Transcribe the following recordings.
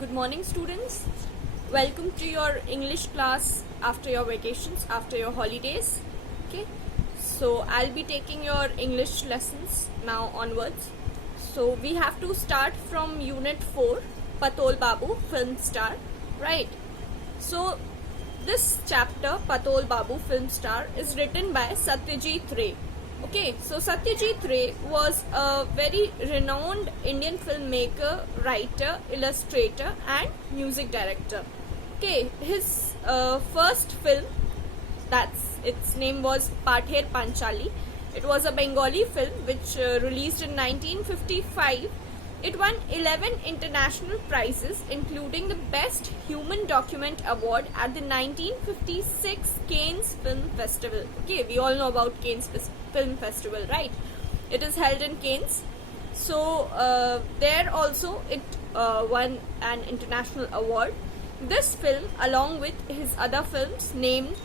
Good morning, students. Welcome to your English class after your vacations, after your holidays. Okay, so I'll be taking your English lessons now onwards. So we have to start from Unit 4, Patol Babu, film star, right? So this chapter, Patol Babu, film star, is written by Satyajit Ray. Okay, so Satyajit Ray was a very renowned Indian filmmaker, writer, illustrator and music director. Okay, his first film, its name was Pather Panchali. It was a Bengali film which released in 1955. It won 11 international prizes, including the Best Human Document Award at the 1956 Cannes Film Festival. Okay, we all know about Cannes Film Festival, right? It is held in Cannes. So, there also it won an international award. This film, along with his other films named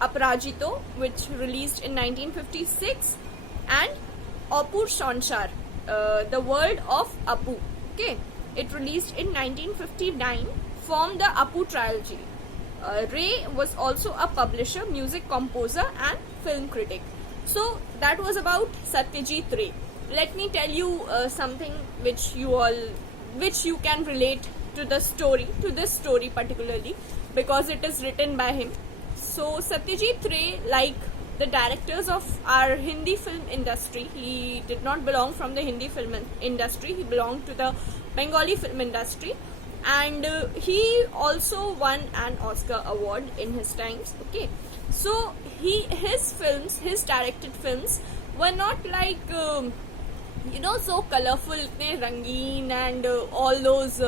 Aparajito, which released in 1956, and Apur Sonshar, The World of Apu. Okay, it released in 1959, formed the Apu trilogy. Ray was also a publisher, music composer and film critic. So that was about Satyajit Ray. Let me tell you something which you can relate to the story, to this story particularly, because it is written by him. So Satyajit Ray, like the directors of our Hindi film industry, he did not belong from the Hindi film industry, he belonged to the Bengali film industry, and he also won an Oscar award in his times. Okay, so his directed films were not like so colorful, इतने रंगीन and all those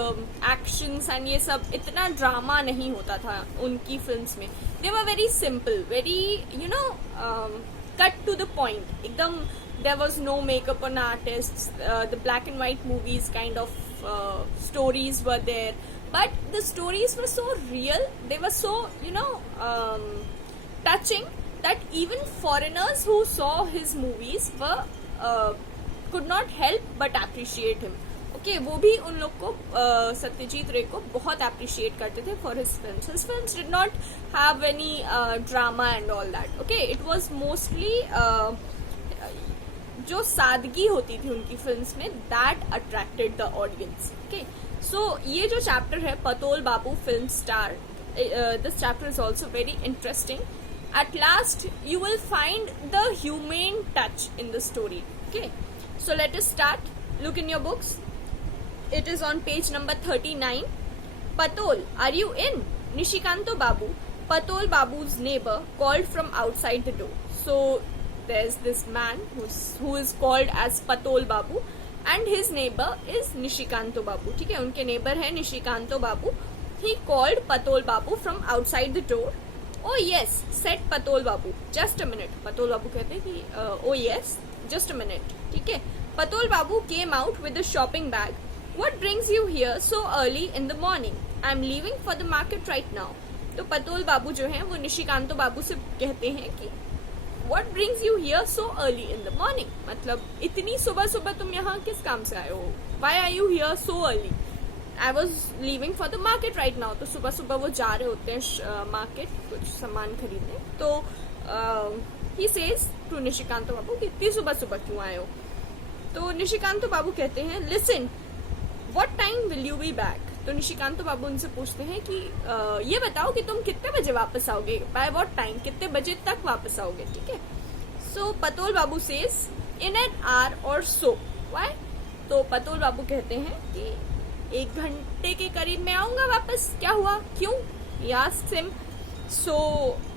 actions and ये सब इतना drama नहीं होता था उनकी films में. They were very simple, very cut to the point. एकदम there was no makeup on artists. The black and white movies kind of stories were there, but the stories were so real. They were so touching that even foreigners who saw his movies were could not help but appreciate him. Okay, वो भी उन लोग को सत्यजीत रे को बहुत appreciate करते थे for his films. His films did not have any drama and all that. Okay, it was mostly जो सादगी होती थी उनकी फिल्म्स में, that attracted the audience. Okay, so ये जो chapter है Patol Babu film star, this chapter is also very interesting. At last you will find the humane touch in the story. Okay, so let us start. Look in your books. It is on page number 39. Patol, are you in? Nishikanto Babu, Patol Babu's neighbor, called from outside the door. So there's this man who is called as Patol Babu, and his neighbor is Nishikanto Babu. ठीक है, उनके neighbor है Nishikanto Babu. He called Patol Babu from outside the door. Oh yes, said Patol Babu. Just a minute. Patol Babu कहते हैं कि oh yes, just a minute. ठीक है. Patol Babu came out with a shopping bag. What brings you here so early in the morning? I'm leaving for the market right now. तो Patol Babu जो हैं वो निशिकांतो बाबू से कहते हैं कि What brings you here so early in the morning? मतलब इतनी सुबह सुबह तुम यहाँ किस काम से आए हो? Why are you here so early? I was leaving for the market right now. तो सुबह सुबह वो जा रहे होते हैं मार्केट कुछ सामान खरीदने. तो he says to निशिकांतो बाबू कि इतनी सुबह सुबह क्यों आए हो? तो निशिकांतो बाबू कहते हैं Listen, what time will you be back? तो निशिकांतो बाबू उनसे पूछते हैं कि ये बताओ कि तुम कितने बजे वापस आओगे? By what time? कितने बजे तक वापस आओगे? ठीक है. So पतोल Babu says in an hour or so. Why? तो पतोल बाबू कहते हैं कि 1 घंटे के करीब में आऊंगा वापस. क्या हुआ? क्यों? He asks him. So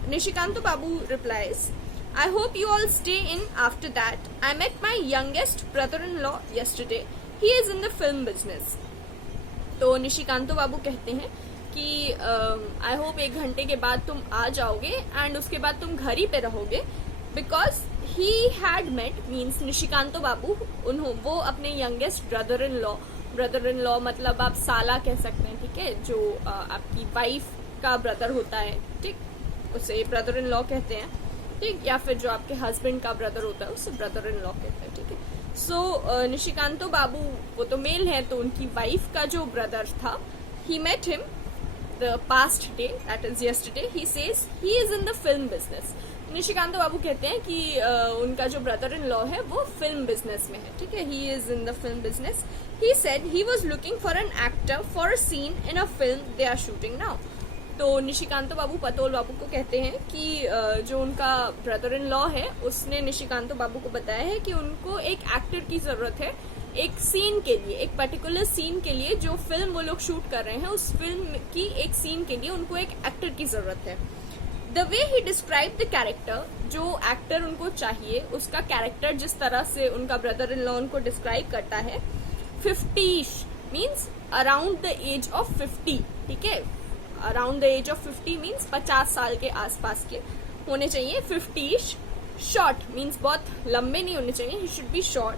Nishikanto Babu replies, I hope you all stay in after that. I met my youngest brother-in-law yesterday. He is in the film business. तो निशिकांतो बाबू कहते हैं कि आई होप 1 घंटे के बाद तुम आ जाओगे एंड उसके बाद तुम घर ही पे रहोगे, because he had met means Nishikanto Babu वो अपने यंगेस्ट ब्रदर इन लॉ मतलब आप साला कह सकते हैं. ठीक है, जो आपकी वाइफ का ब्रदर होता है, ठीक, उसे ब्रदर इन लॉ कहते हैं. ठीक, या फिर जो आपके हस्बैंड का ब्रदर होता है उसे ब्रदर इन लॉ कहते हैं. ठीक है, सो निशिकांतो बाबू वो तो मेल है, तो उनकी वाइफ का जो ब्रदर था he met him the past day, that is yesterday. He says he is in the film business. Nishikant Babu कहते हैं कि उनका जो ब्रदर इन लॉ है वो फिल्म बिजनेस में है, ठीक है. He is in the film business. He said he was looking for an actor for a scene in a film they are shooting now. तो निशिकांत बाबू पतोल बाबू को कहते हैं कि जो उनका ब्रदर इन लॉ है उसने निशिकांत बाबू को बताया है कि उनको एक एक्टर की जरूरत है एक सीन के लिए, एक पर्टिकुलर सीन के लिए. जो फिल्म वो लोग शूट कर रहे हैं उस फिल्म की एक सीन के लिए उनको एक एक्टर की जरूरत है. The way he describe the character, जो एक्टर उनको चाहिए उसका कैरेक्टर जिस तरह से उनका ब्रदर इन लॉ उनको डिस्क्राइब करता है, 50ish means around the age of 50, ठीक है. Around the age of 50 means 50 साल के आसपास के होने चाहिए. 50ish. शॉर्ट मीन्स बहुत लंबे नहीं होने चाहिए, he should be short.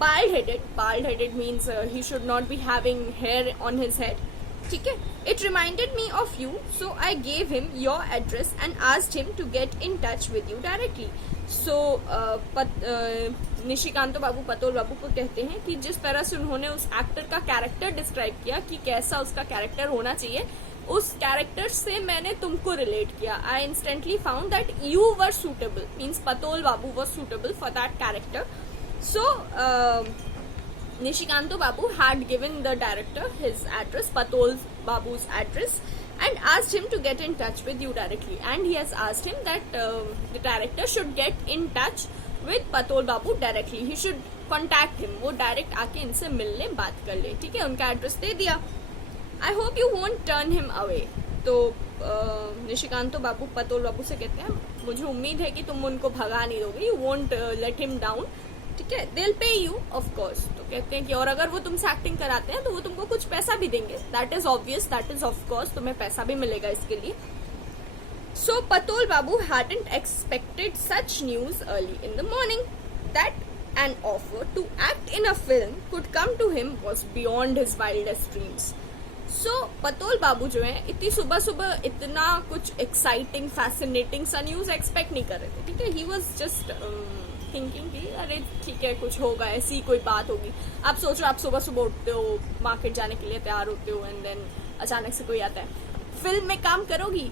bald headed means he should not be having hair on his head, ठीक है. It reminded me of you, so I gave him your address and asked him to get in touch with you directly. So Nishikant बाबू पतोल बाबू को कहते हैं कि जिस तरह से उन्होंने उस एक्टर का कैरेक्टर डिस्क्राइब किया कि कैसा उसका कैरेक्टर होना चाहिए, उस कैरेक्टर से मैंने तुमको रिलेट किया. I instantly found that you were suitable, means Patol Babu was suitable for that character. So, Nishikanto Babu had given the director his address, Patol Babu's address, and asked him to get in touch with you directly. And he has asked him that the director should get in touch with Patol Babu directly. He should contact him. वो direct आके इनसे मिल ले, बात कर ले, ठीक है. उनका एड्रेस दे दिया. I hope you won't turn him away. तो निशिकांतो बाबू पतोल बाबू से कहते हैं मुझे उम्मीद है कि तुम उनको भगा नहीं दोगे. You won't let him down, ठीक है. They'll pay you, of course. तो कहते हैं कि और अगर वो तुमसे एक्टिंग कराते हैं तो वो तुमको कुछ पैसा भी देंगे. That is obvious, that is of course. तुम्हें पैसा भी मिलेगा इसके लिए. So Patol Babu hadn't expected such news early in the morning. That an offer to act in a film could come to him was beyond his wildest dreams. So Patol Babu जो है इतनी सुबह सुबह इतना कुछ exciting fascinating सा news expect नहीं कर रहे थे, ठीक है. ही वॉज जस्ट थिंकिंग कि अरे ठीक है कुछ होगा, ऐसी कोई बात होगी. आप सोचो आप सुबह सुबह उठते हो, मार्केट जाने के लिए तैयार होते हो, एंड देन अचानक से कोई आता है, फिल्म में काम करोगी,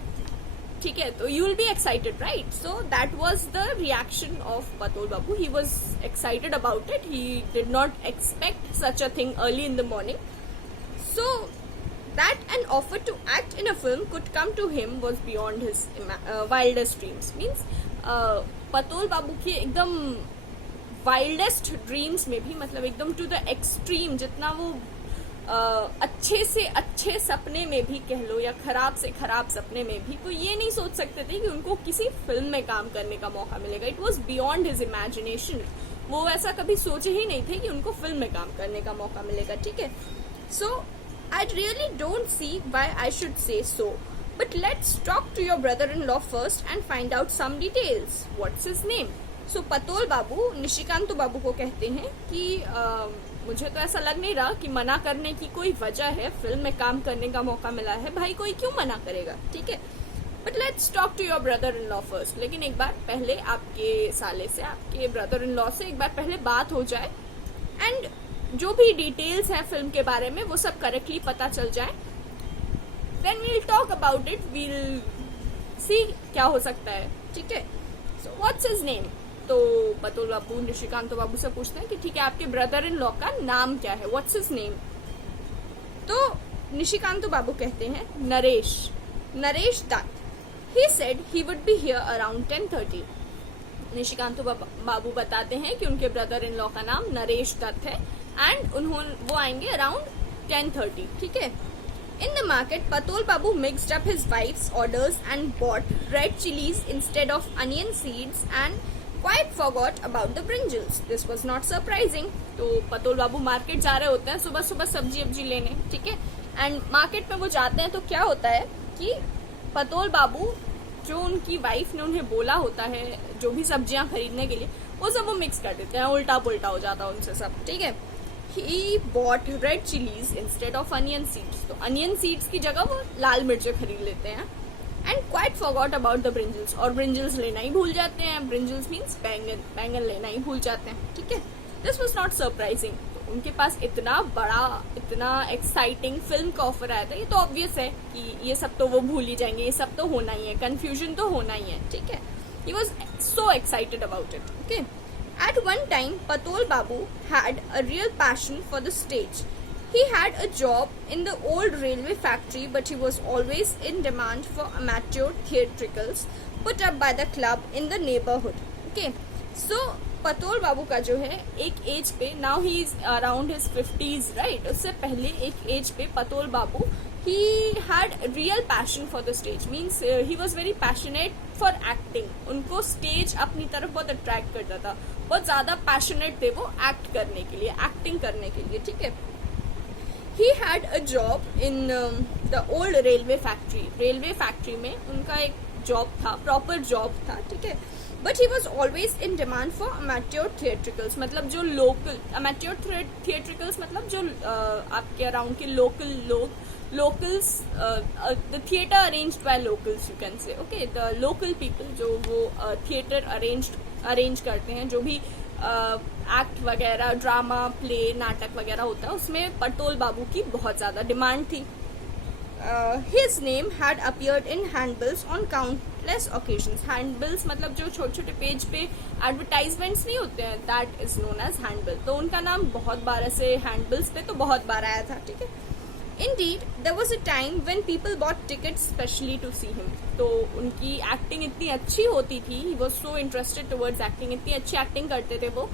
ठीक है, तो you will be excited, right. So that was the reaction of Patol Babu. He was excited about it. He did not expect such a thing early in the morning. So that an offer to act in a film could come to him was beyond his wildest dreams. Means पतोल बाबू की एकदम wildest dreams में भी, मतलब एकदम to the extreme, जितना वो अच्छे से अच्छे सपने में भी कह लो या खराब से खराब सपने में भी, तो ये नहीं सोच सकते थे कि उनको किसी फिल्म में काम करने का मौका मिलेगा. It was beyond his imagination. वो ऐसा कभी सोचे ही नहीं थे कि उनको फिल्म में काम करने का मौका मिलेगा, ठीक है. सो I really don't see why I should say so. But let's talk to your brother-in-law first and find out some details. What's his name? So पतोल बाबू निशिकांत बाबू को कहते हैं कि मुझे तो ऐसा लग नहीं रहा कि मना करने की कोई वजह है. फिल्म में काम करने का मौका मिला है, भाई कोई क्यों मना करेगा, ठीक है. But let's talk to your brother-in-law first. लेकिन एक बार पहले आपके साले से, आपके brother-in-law से एक बार पहले बात हो जाए, एंड जो भी डिटेल्स हैं फिल्म के बारे में वो सब करेक्टली पता चल जाए. Then we'll talk about it, we'll see क्या हो सकता है, ठीक है. So what's his name? तो पतोल बाबू निशिकांत बाबू से पूछते हैं कि ठीक है आपके ब्रदर इन लॉ का नाम क्या है, व्हाट्स हिज नेम? तो निशिकांत बाबू कहते हैं Naresh Dutt. He said he would be here around 10:30. Nishikant Babu बताते हैं कि उनके ब्रदर इन लॉ का नाम नरेश दत्त है एंड वो आएंगे अराउंड 10:30, ठीक है. In the market, Patol Babu mixed up his wife's orders and bought red chilies instead of onion seeds and quite forgot about the brinjals. This was not surprising. तो पतोल बाबू market जा रहे होते हैं सुबह सुबह सब्जी लेने, ठीक है. एंड मार्केट में वो जाते हैं तो क्या होता है कि पतोल बाबू जो उनकी वाइफ ने उन्हें बोला होता है जो भी सब्जियां खरीदने के लिए, वो सब वो मिक्स कर देते हैं, उल्टा पुल्टा हो जाता है उनसे सब, ठीक है. He bought red chilies instead of onion seeds. तो onion seeds की जगह वो लाल मिर्चें खरीद लेते हैं. And quite forgot about the brinjals. और brinjals लेना ही भूल जाते हैं. Brinjals means बैंगन लेना ही भूल जाते हैं, ठीक है. This was not surprising. तो उनके पास इतना बड़ा, इतना एक्साइटिंग फिल्म का ऑफर आया था, ये तो ऑब्वियस है कि ये सब तो वो भूल ही जाएंगे, ये सब तो होना ही है, कंफ्यूजन तो होना ही है, ठीक है. He was so excited about it. Okay. At one time, Patol Babu had a real passion for the stage. He had a job in the old railway factory, but he was always in demand for amateur theatricals put up by the club in the neighborhood. Okay. So, Patol Babu का जो है एक as पे, now he is around his 50s, right? उससे पहले एक as पे Patol Babu he had real passion for the stage, means he was very passionate for acting. उनको स्टेज अपनी तरफ बहुत अट्रैक्ट करता था, बहुत ज्यादा पैशनेट थे वो एक्ट करने के लिए, एक्टिंग करने के लिए, ठीक है. He had a job in the old railway factory. Railway factory में उनका एक जॉब था, प्रॉपर जॉब था, ठीक है. But he was always in demand for amateur theatricals, मतलब जो लोकल अमेच्योर थिएट्रिकल्स, मतलब जो आपके अराउंड के लोकल लोग, locals, the theater arranged by locals, you can say. Okay, the local people जो वो theater arrange करते हैं, जो भी एक्ट वगैरह, ड्रामा, प्ले, नाटक वगैरह होता है, उसमें पटोल बाबू की बहुत ज्यादा डिमांड थी. His name had appeared in handbills on countless occasions. Handbills मतलब जो छोटे छोटे पेज पे एडवर्टाइजमेंट्स नहीं होते हैं, that is known as handbill. तो उनका नाम बहुत बार ऐसे हैंडबिल्स पे तो बहुत बार आया था, ठीक है. Indeed, there was a time when people bought tickets specially to see him. तो उनकी एक्टिंग इतनी अच्छी होती थी, he was so interested towards acting, इतनी अच्छी एक्टिंग करते थे वो,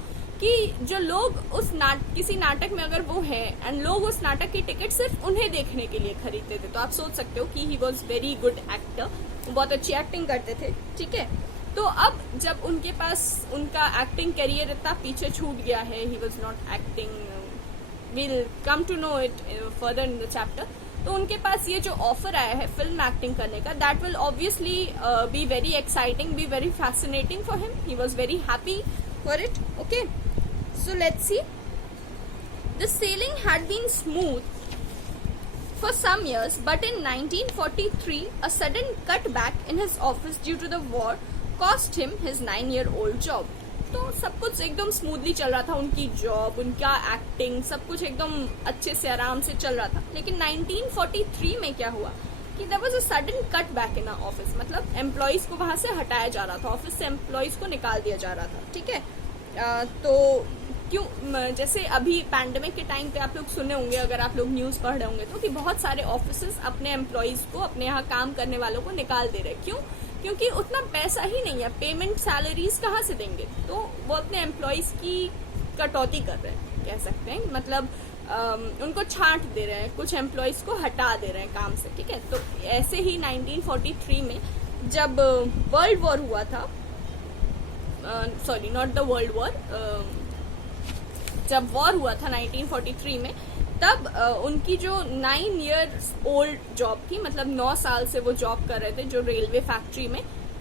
कि जो लोग उस किसी नाटक में अगर वो है एंड लोग उस नाटक की टिकट सिर्फ उन्हें देखने के लिए खरीदते थे. तो आप सोच सकते हो कि he was very good actor, वो बहुत अच्छी एक्टिंग करते थे, ठीक है. तो अब जब उनके पास उनका एक्टिंग करियर इतना पीछे छूट गया है, he was not acting, we'll come to know it further in the chapter. तो उनके पास ये जो ऑफर आया है फिल्म एक्टिंग करने का, that will obviously be very exciting, be very fascinating for him. He was very happy for it. Okay, so let's see. The sailing had been smooth for some years, but in 1943 a sudden cutback in his office due to the war cost him his 9-year-old job. तो सब कुछ एकदम smoothly चल रहा था, उनकी job, उनका acting, सब कुछ एकदम अच्छे से आराम से चल रहा था. लेकिन 1943 में क्या हुआ कि there was a sudden cut back in office, मतलब एम्प्लॉइज को वहां से हटाया जा रहा था, ऑफिस से एम्प्लॉइज को निकाल दिया जा रहा था, ठीक है. तो क्यों, जैसे अभी पैंडेमिक के टाइम पे आप लोग सुने होंगे, अगर आप लोग न्यूज पढ़ रहे होंगे तो, कि बहुत सारे ऑफिसेस अपने एम्प्लॉइज को, अपने यहाँ काम करने वालों को निकाल दे रहे. क्यों? क्योंकि उतना पैसा ही नहीं है, पेमेंट सैलरीज कहाँ से देंगे, तो वो अपने एम्प्लॉइज की कटौती कर रहे हैं, कह सकते हैं, मतलब उनको छांट दे रहे हैं, कुछ एम्प्लॉइज को हटा दे रहे हैं काम से, ठीक है. तो ऐसे ही 1943 में जब वर्ल्ड वॉर हुआ था, sorry not the world war, जब वॉर हुआ था 1943 में, तब उनकी जो 9 years old जॉब थी, मतलब 9 साल से वो जॉब कर रहे थे जो रेलवे फैक्ट्री में,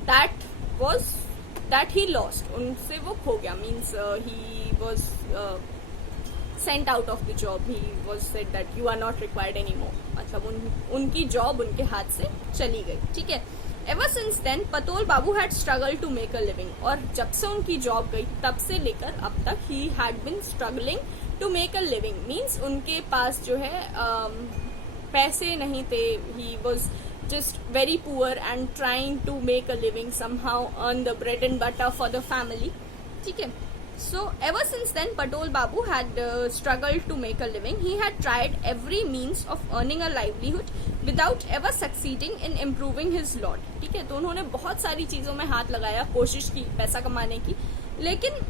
दैट ही लॉस्ट, उनसे वो खो गया, means he was sent out of the job, he was said that you are not required any more, मतलब उनकी जॉब उनके हाथ से चली गई, ठीक है. Ever since then Patol Babu had struggle to make a living, और जब से उनकी जॉब गई तब से लेकर अब तक he had been struggling to make a living, means उनके पास जो है पैसे नहीं थे, he was just very poor and trying to make a living, somehow earn the bread and butter for the family, ठीक है. So ever since then Patol Babu had struggled to make a living. He had tried every means of earning a livelihood without ever succeeding in improving his lot. ठीक है, तो उन्होंने बहुत सारी चीजों में हाथ लगाया, कोशिश की पैसा कमाने की, लेकिन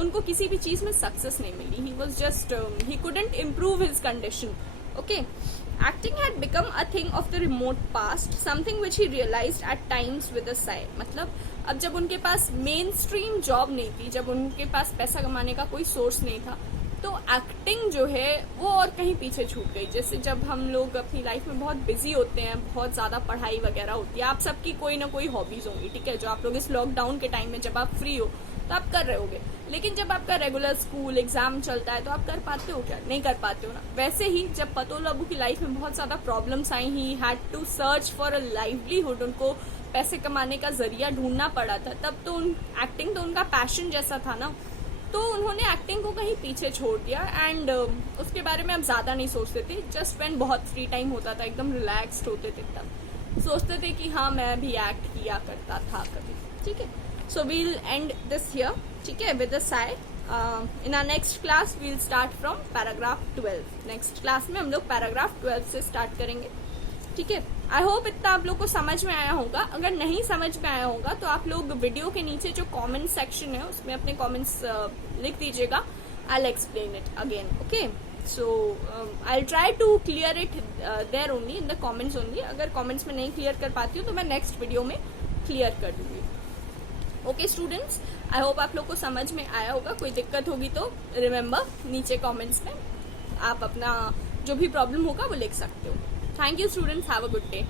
उनको किसी भी चीज में सक्सेस नहीं मिली. He was just he couldn't improve his condition. Okay. Acting had become a thing of the remote past, something which he realized at times with a sigh. मतलब अब जब उनके पास मेन स्ट्रीम जॉब नहीं थी, जब उनके पास पैसा कमाने का कोई सोर्स नहीं था, तो एक्टिंग जो है वो और कहीं पीछे छूट गई. जैसे जब हम लोग अपनी लाइफ में बहुत बिजी होते हैं, बहुत ज्यादा पढ़ाई वगैरह होती है, आप सबकी कोई ना कोई हॉबीज होंगी, ठीक है, जो आप लोग इस लॉकडाउन के टाइम में जब आप फ्री हो तो आप कर रहे होगे, लेकिन जब आपका रेगुलर स्कूल एग्जाम चलता है तो आप कर पाते हो क्या? नहीं कर पाते हो ना. वैसे ही जब पतोल बाबू की लाइफ में बहुत ज्यादा प्रॉब्लम्स आई, he had to search for a livelihood, उनको पैसे कमाने का जरिया ढूंढना पड़ा था, तब तो एक्टिंग तो उनका पैशन जैसा था ना, तो उन्होंने एक्टिंग को कहीं पीछे छोड़ दिया एंड उसके बारे में अब ज़्यादा नहीं सोचते थे. जस्ट व्हेन बहुत फ्री टाइम होता था, एकदम रिलैक्स्ड होते थे, तब सोचते थे कि हाँ मैं भी एक्ट किया करता था कभी. ठीक है, so we'll end this here. ठीक है, with a sigh. In our next class we'll start from paragraph 12. Next class में हम लोग पैराग्राफ 12 से स्टार्ट करेंगे. ठीक है, आई होप इतना आप लोग को समझ में आया होगा. अगर नहीं समझ में आया होगा तो आप लोग वीडियो के नीचे जो कमेंट सेक्शन है उसमें अपने कमेंट्स लिख दीजिएगा. I will explain it again. Okay, so I will try to clear it there only, in the comments only. अगर कमेंट्स में नहीं क्लियर कर पाती हूँ तो मैं नेक्स्ट वीडियो में क्लियर कर दूंगी. ओके स्टूडेंट्स, आई होप आप लोग को समझ में आया होगा. कोई दिक्कत होगी तो रिमेम्बर नीचे कमेंट्स में आप अपना जो भी प्रॉब्लम होगा वो लिख सकते हो. Thank you students, have a good day.